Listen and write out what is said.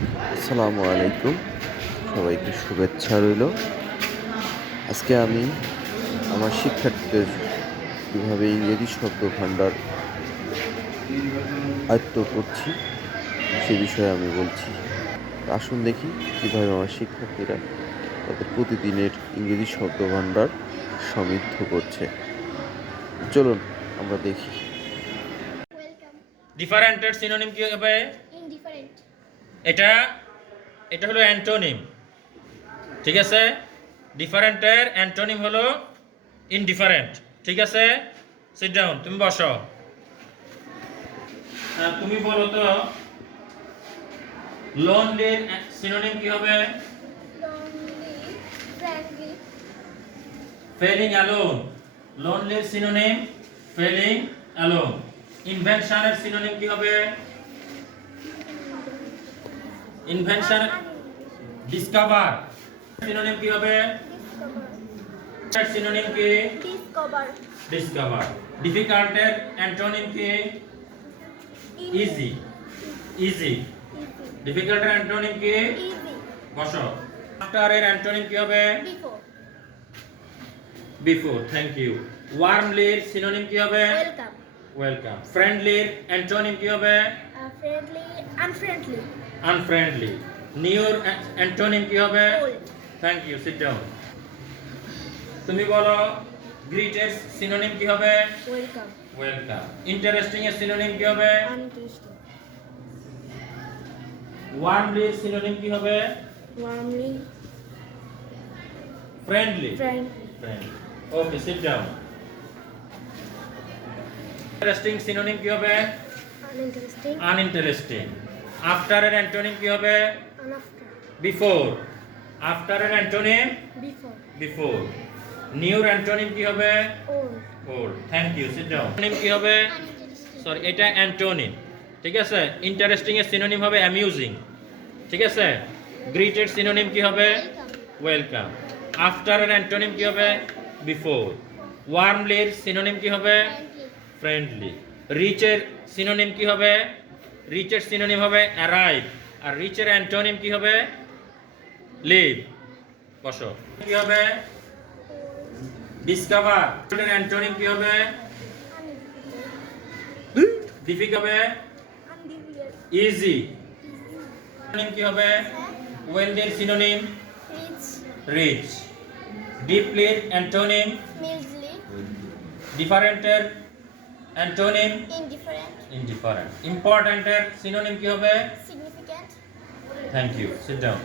আসসালামু আলাইকুম, সবাইকে শুভেচ্ছা রইল। আজকে আমি আমার শিক্ষার্থীদের কীভাবে ইংরেজি শব্দ ভাণ্ডার আয়ত্ত করছি সে বিষয়ে আমি বলছি। আসুন দেখি কীভাবে আমার শিক্ষার্থীরা তাদের প্রতিদিনের ইংরেজি শব্দ ভাণ্ডার সমৃদ্ধ করছে। চলুন আমরা দেখি। ডিফারেন্টের সিনোনিম কি হবে? ইনডিফারেন্ট। এটা এটা হলো অ্যান্টোনিম, ঠিক আছে? ডিফারেন্টের অ্যান্টোনিম হলো ইনডিফারেন্ট, ঠিক আছে? সিট ডাউন, তুমি বসো। তুমি বলো তো লোনলির সিনোনিম কি হবে? Lonely, friendly, feeling alone. লোনলির সিনোনিম ফেলিং অ্যালোন। ইনভেনশনের সিনোনিম কি হবে? Invention discover. সিনোনিম কি হবে? ডিসকভার, সিনোনিম কি? Discover, discover. ডিফিকাল্টের অ্যান্টোনিম কি? ইজি। ইজি। ডিফিকাল্টের অ্যান্টোনিম কি? ইজি, বসো। আফটারের অ্যান্টোনিম কি হবে? Before, before. Thank you. ওয়ার্মলির সিনোনিম কি হবে? Welcome, welcome. ফ্রেন্ডলির অ্যান্টোনিম কি হবে? Friendly, unfriendly, unfriendly. নিউর অ্যান্টোনিম কি হবে? Old, thank you, sit down. তুমি বলো গ্রিটের সিনোনিম কি হবে? Welcome, welcome. ইন্টারেস্টিং এর সিনোনিম কি হবে? আনইন্টারেস্টিং, ওয়ার্মলির সিনোনিম কি হবে? Warmly, friendly. Friendly, friendly. Okay, sit down. Interesting synonym কি হবে? Uninteresting, uninteresting. আফটার এর অ্যান্টোনিম কি হবে? Unafter, before. আফটার এর অ্যান্টোনিম বিফোর, বিফোর। নিউর অ্যান্টোনিম কি হবে? Old, old. Thank you, sit down. Antonym কি হবে? সরি, এটা অ্যান্টোনিম, ঠিক আছে? ইন্টারেস্টিং এর সিনোনিম হবে অ্যামিউজিং, ঠিক আছে? গ্রিটের সিনোনিম কি হবে? ওয়েলকাম। আফটার এর অ্যান্টোনিম কি হবে? বিফোর। ওয়ার্মলির সিনোনিম কি হবে? ফ্রেন্ডলি। রিচের সিনোনিম কি হবে? রিচের সিনোনিম হবে অ্যারাইভ। আর রিচের অ্যান্টোনিম কি হবে? লিভ। বসো। কি হবে? ডিসকভার। এর অ্যান্টোনিম কি হবে? ডিফিকাল্ট হবে? আনডিভিয়ার, ইজি। সিনোনিম কি হবে? ওয়েলডির সিনোনিম রিচ, রিচ। ডিপলির অ্যান্টোনিম মিজলি, ডিফারেন্টের অ্যান্টোনিম ইনডিফারেন্ট, ইনডিফারেন্ট। ইম্পর্ট্যান্টের সিনোনিম কি হবে? Significant, thank you, sit down.